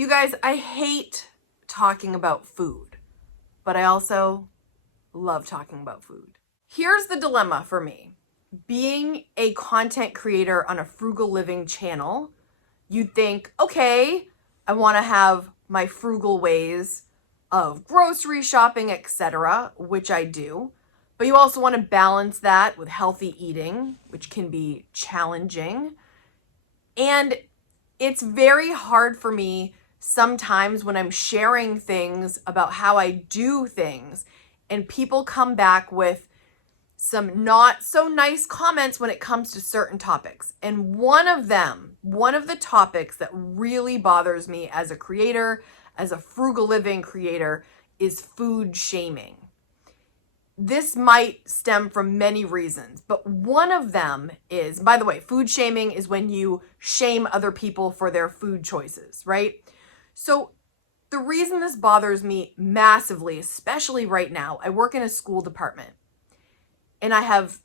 You guys, I hate talking about food, but I also love talking about food. Here's the dilemma for me. Being a content creator on a frugal living channel, you'd think, okay, I want to have my frugal ways of grocery shopping, etc., which I do. But you also want to balance that with healthy eating, which can be challenging. And it's very hard for me sometimes when I'm sharing things about how I do things and people come back with some not so nice comments when it comes to certain topics. And one of the topics that really bothers me as a creator, as a frugal living creator, is food shaming. This might stem from many reasons, but one of them is, by the way, food shaming is when you shame other people for their food choices, right? So the reason this bothers me massively, especially right now, I work in a school department and I have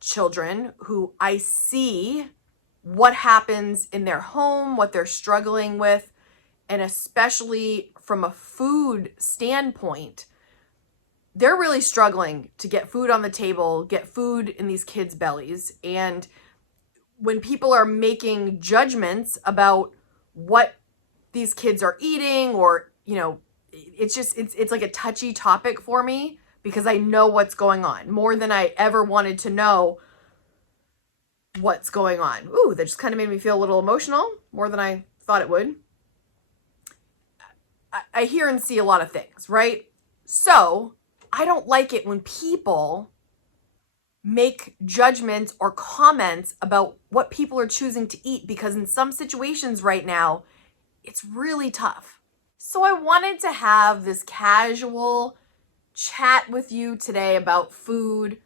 children who I see what happens in their home, what they're struggling with, and especially from a food standpoint, they're really struggling to get food on the table, get food in these kids' bellies. And when people are making judgments about what these kids are eating, or, you know, it's like a touchy topic for me because I know what's going on more than I ever wanted to know what's going on. Ooh, that just kind of made me feel a little emotional, more than I thought it would. I hear and see a lot of things, right? So I don't like it when people make judgments or comments about what people are choosing to eat, because in some situations right now, it's really tough. So I wanted to have this casual chat with you today about food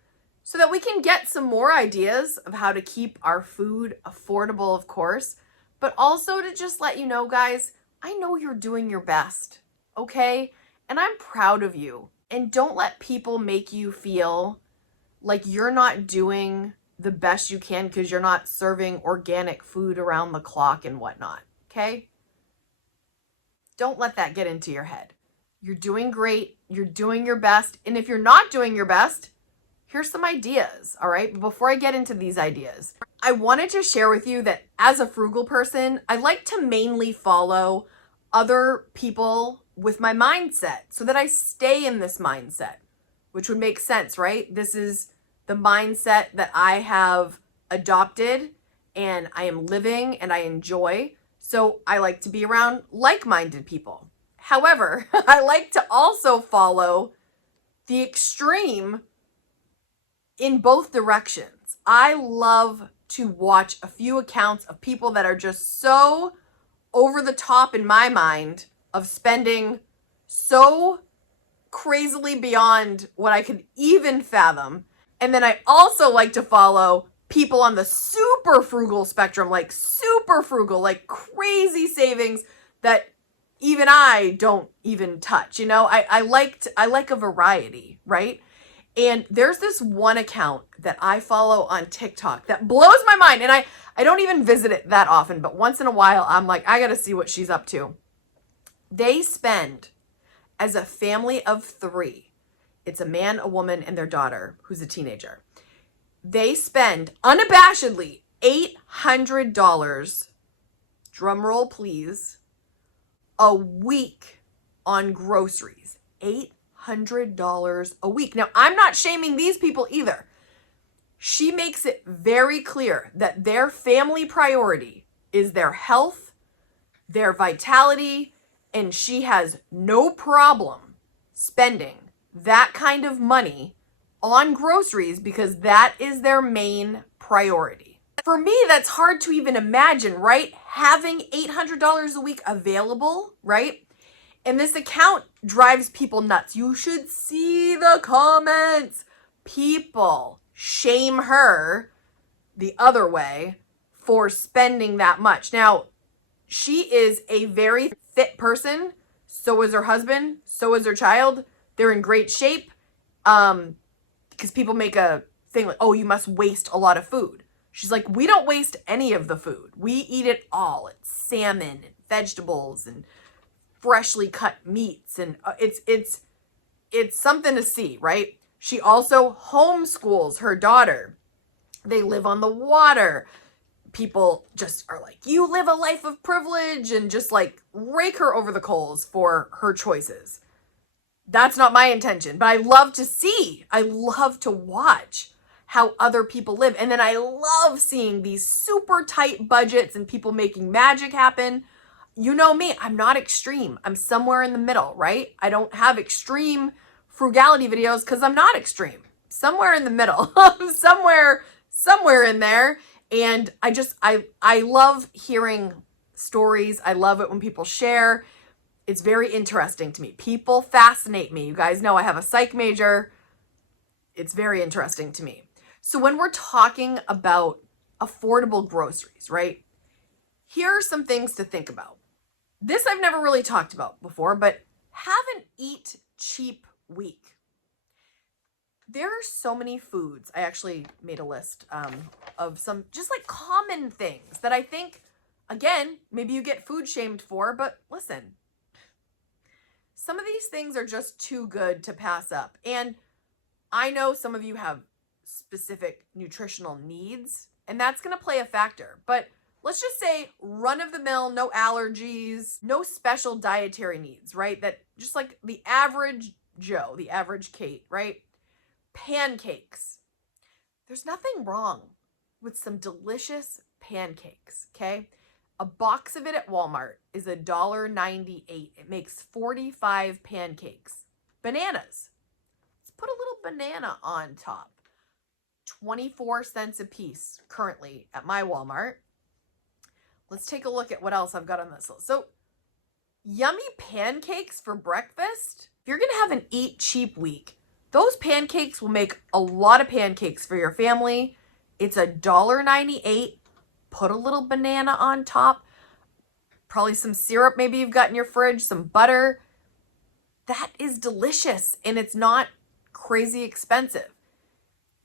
so that we can get some more ideas of how to keep our food affordable, of course, but also to just let you know, guys, I know you're doing your best, okay? And I'm proud of you. And don't let people make you feel like you're not doing the best you can because you're not serving organic food around the clock and whatnot, okay? Don't let that get into your head. You're doing great. You're doing your best. And if you're not doing your best, here's some ideas, all right? But before I get into these ideas, I wanted to share with you that as a frugal person, I like to mainly follow other people with my mindset so that I stay in this mindset, which would make sense, right? This is the mindset that I have adopted and I am living and I enjoy. So I like to be around like-minded people. However, I like to also follow the extreme in both directions. I love to watch a few accounts of people that are just so over the top in my mind of spending so crazily beyond what I could even fathom. And then I also like to follow people on the super frugal spectrum, like super frugal, like crazy savings that even I don't even touch. You know, I like a variety, right? And there's this one account that I follow on TikTok that blows my mind. And I don't even visit it that often, but once in a while, I'm like, I got to see what she's up to. They spend, as a family of 3, it's a man, a woman, and their daughter, who's a teenager. They spend unabashedly $800, drumroll please, a week on groceries. $800 a week. Now, I'm not shaming these people either. She makes it very clear that their family priority is their health, their vitality, and she has no problem spending that kind of money on groceries because that is their main priority. For me, that's hard to even imagine, right? Having $800 a week available, right? And this account drives people nuts. You should see the comments. People shame her the other way for spending that much. Now, she is a very fit person. So is her husband. So is her child. They're in great shape. Because people make a thing like, oh, you must waste a lot of food. She's like, we don't waste any of the food. We eat it all. It's salmon and vegetables and freshly cut meats, and it's something to see, right? She also homeschools her daughter. They live on the water. People just are like, you live a life of privilege, and just like rake her over the coals for her choices. That's not my intention, but I love to watch how other people live. And then I love seeing these super tight budgets and people making magic happen. You know me, I'm not extreme. I'm somewhere in the middle, right? I don't have extreme frugality videos because I'm not extreme. Somewhere in the middle, somewhere in there. And I love hearing stories. I love it when people share. It's very interesting to me. People fascinate me. You guys know I have a psych major. It's very interesting to me. So when we're talking about affordable groceries, right? Here are some things to think about. This I've never really talked about before, but have an eat cheap week. There are so many foods. I actually made a list of some just like common things that I think, again, maybe you get food shamed for, but listen, some of these things are just too good to pass up. And I know some of you have specific nutritional needs, and that's going to play a factor. But let's just say run-of-the-mill, no allergies, no special dietary needs, right? That just like the average Joe, the average Kate, right? Pancakes. There's nothing wrong with some delicious pancakes, okay? A box of it at Walmart is $1.98. It makes 45 pancakes. Bananas. Let's put a little banana on top. 24 cents a piece currently at my Walmart. Let's take a look at what else I've got on this list. So, yummy pancakes for breakfast. If you're going to have an eat cheap week, those pancakes will make a lot of pancakes for your family. It's $1.98. Put a little banana on top. Probably some syrup maybe you've got in your fridge, some butter. That is delicious, and it's not crazy expensive.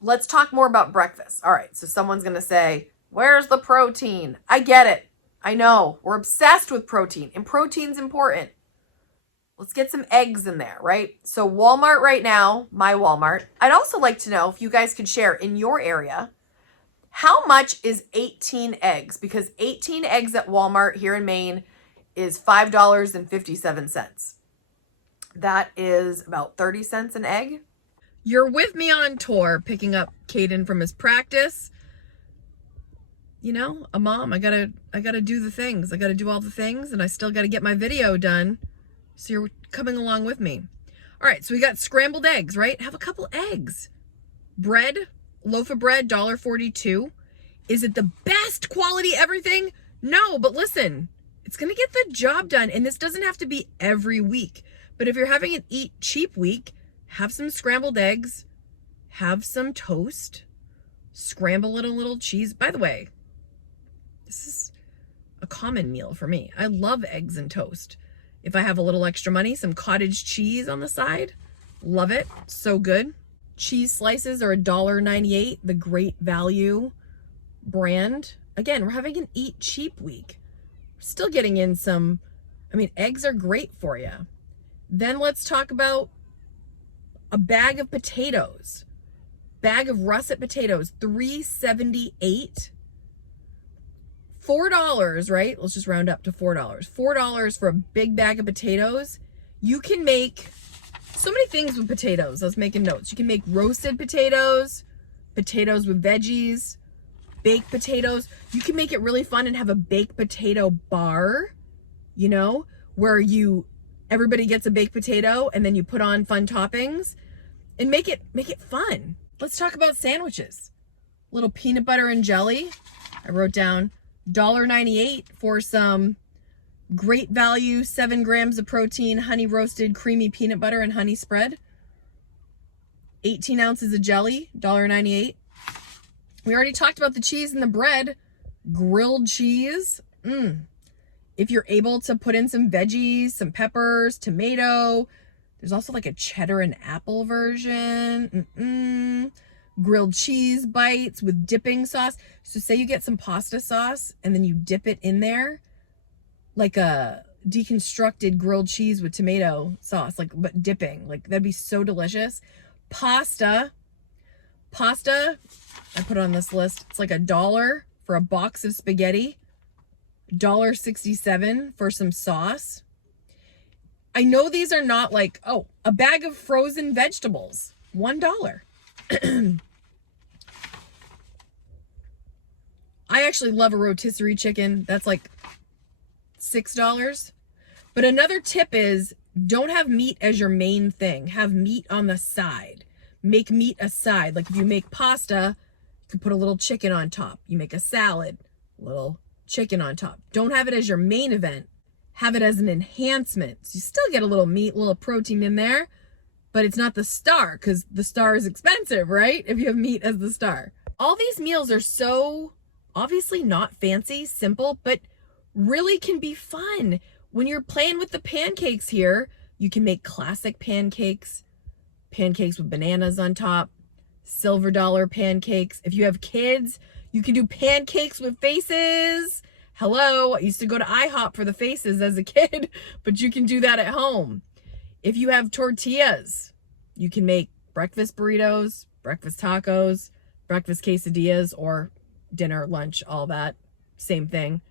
Let's talk more about breakfast. All right, so someone's going to say, where's the protein? I get it. I know. We're obsessed with protein, and protein's important. Let's get some eggs in there, right? So Walmart right now, my Walmart. I'd also like to know if you guys could share in your area, how much is 18 eggs? Because 18 eggs at Walmart here in Maine is $5.57. That is about 30 cents an egg. You're with me on tour picking up Kaden from his practice. You know, a mom, I gotta do the things. I gotta do all the things, and I still gotta get my video done. So you're coming along with me. All right, so we got scrambled eggs, right? Have a couple eggs. Bread, loaf of bread, $1.42. Is it the best quality everything? No, but listen, it's gonna get the job done, and this doesn't have to be every week. But if you're having an eat cheap week, have some scrambled eggs, have some toast, scramble it a little cheese. By the way, this is a common meal for me. I love eggs and toast. If I have a little extra money, some cottage cheese on the side. Love it. So good. Cheese slices are $1.98, the Great Value brand. Again, we're having an eat cheap week. Still getting in some, eggs are great for you. Then let's talk about a bag of potatoes. Bag of russet potatoes, $3.78. $4, right? Let's just round up to $4. $4 for a big bag of potatoes. You can make so many things with potatoes. I was making notes. You can make roasted potatoes, potatoes with veggies, baked potatoes. You can make it really fun and have a baked potato bar, you know, where everybody gets a baked potato and then you put on fun toppings and make it fun. Let's talk about sandwiches. A little peanut butter and jelly. I wrote down $1.98 for some Great Value 7 grams of protein, honey roasted creamy peanut butter and honey spread. 18 ounces of jelly, $1.98. We already talked about the cheese and the bread. Grilled cheese. If you're able to put in some veggies, some peppers, tomato. There's also like a cheddar and apple version. Grilled cheese bites with dipping sauce. So say you get some pasta sauce and then you dip it in there. like a deconstructed grilled cheese with tomato sauce, like, but dipping, like that'd be so delicious. Pasta, I put on this list. It's like $1 for a box of spaghetti, $1.67 for some sauce. I know these are not like, oh, a bag of frozen vegetables, $1. I actually love a rotisserie chicken. That's like $6. But another tip is don't have meat as your main thing. Have meat on the side. Make meat a side. Like if you make pasta, you can put a little chicken on top. You make a salad, little chicken on top. Don't have it as your main event. Have it as an enhancement. So you still get a little meat, a little protein in there, but it's not the star because the star is expensive, right? If you have meat as the star. All these meals are so obviously not fancy, simple, but really can be fun. When you're playing with the pancakes here, you can make classic pancakes, pancakes with bananas on top, silver dollar pancakes. If you have kids, you can do pancakes with faces. Hello, I used to go to IHOP for the faces as a kid, but you can do that at home. If you have tortillas, you can make breakfast burritos, breakfast tacos, breakfast quesadillas, or dinner, lunch, all that, same thing.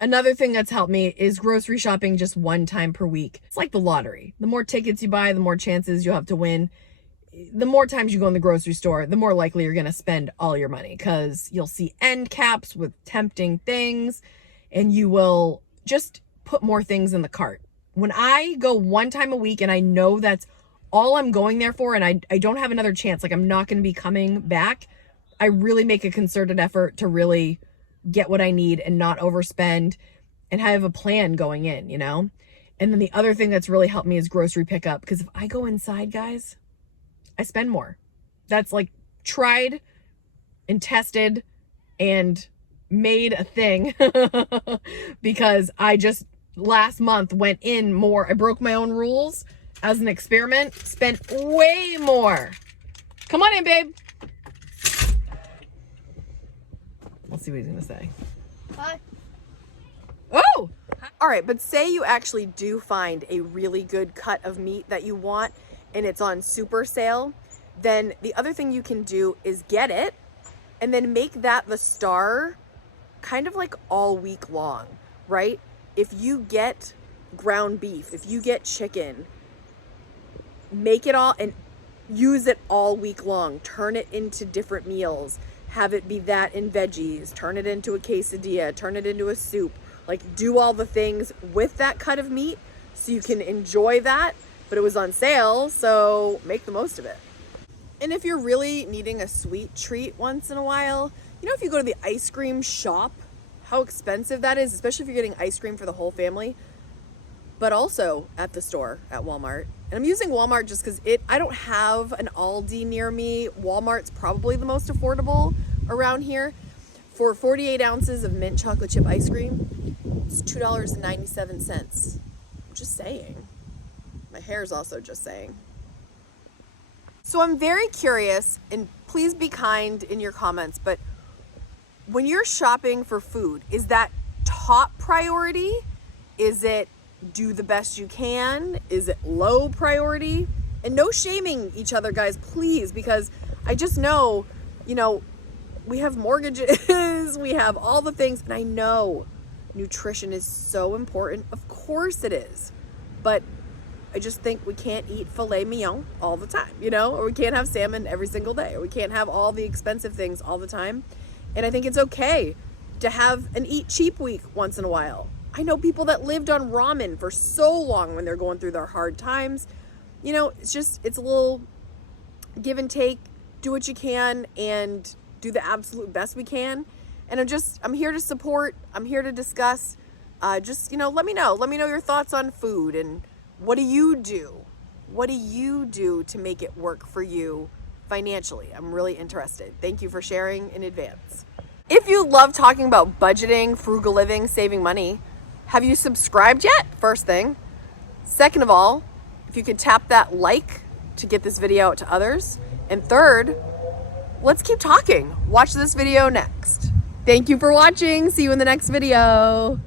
Another thing that's helped me is grocery shopping just one time per week. It's like the lottery. The more tickets you buy, the more chances you'll have to win. The more times you go in the grocery store, the more likely you're going to spend all your money because you'll see end caps with tempting things and you will just put more things in the cart. When I go one time a week and I know that's all I'm going there for and I don't have another chance, like I'm not going to be coming back, I really make a concerted effort to really get what I need and not overspend and have a plan going in, you know? And then the other thing that's really helped me is grocery pickup because if I go inside, guys, I spend more. That's like tried and tested and made a thing because I just last month went in more. I broke my own rules as an experiment, spent way more. Come on in, babe. Let's see what he's gonna say. Hi. Oh! All right, but say you actually do find a really good cut of meat that you want and it's on super sale, then the other thing you can do is get it and then make that the star kind of like all week long, right? If you get ground beef, if you get chicken, make it all and use it all week long. Turn it into different meals. Have it be that in veggies. Turn it into a quesadilla. Turn it into a soup. Like do all the things with that cut of meat so you can enjoy that. But it was on sale, so make the most of it. And if you're really needing a sweet treat once in a while, you know, if you go to the ice cream shop, how expensive that is, especially if you're getting ice cream for the whole family, but also at the store at Walmart. And I'm using Walmart just because I don't have an Aldi near me. Walmart's probably the most affordable around here. For 48 ounces of mint chocolate chip ice cream, it's $2.97. I'm just saying. My hair's also just saying. So I'm very curious, and please be kind in your comments, but when you're shopping for food, is that top priority? Is it do the best you can? Is it low priority? And no shaming each other, guys, please, because I just know, you know, we have mortgages, we have all the things, and I know nutrition is so important. Of course it is. But I just think we can't eat filet mignon all the time, you know, or we can't have salmon every single day, or we can't have all the expensive things all the time. And I think it's okay to have an eat cheap week once in a while. I know people that lived on ramen for so long when they're going through their hard times. You know, it's a little give and take, do what you can and do the absolute best we can. And I'm here to support, I'm here to discuss. Just, you know, let me know your thoughts on food and what do you do? What do you do to make it work for you financially? I'm really interested. Thank you for sharing in advance. If you love talking about budgeting, frugal living, saving money, have you subscribed yet? First thing. Second of all, if you could tap that like to get this video out to others. And third, let's keep talking. Watch this video next. Thank you for watching. See you in the next video.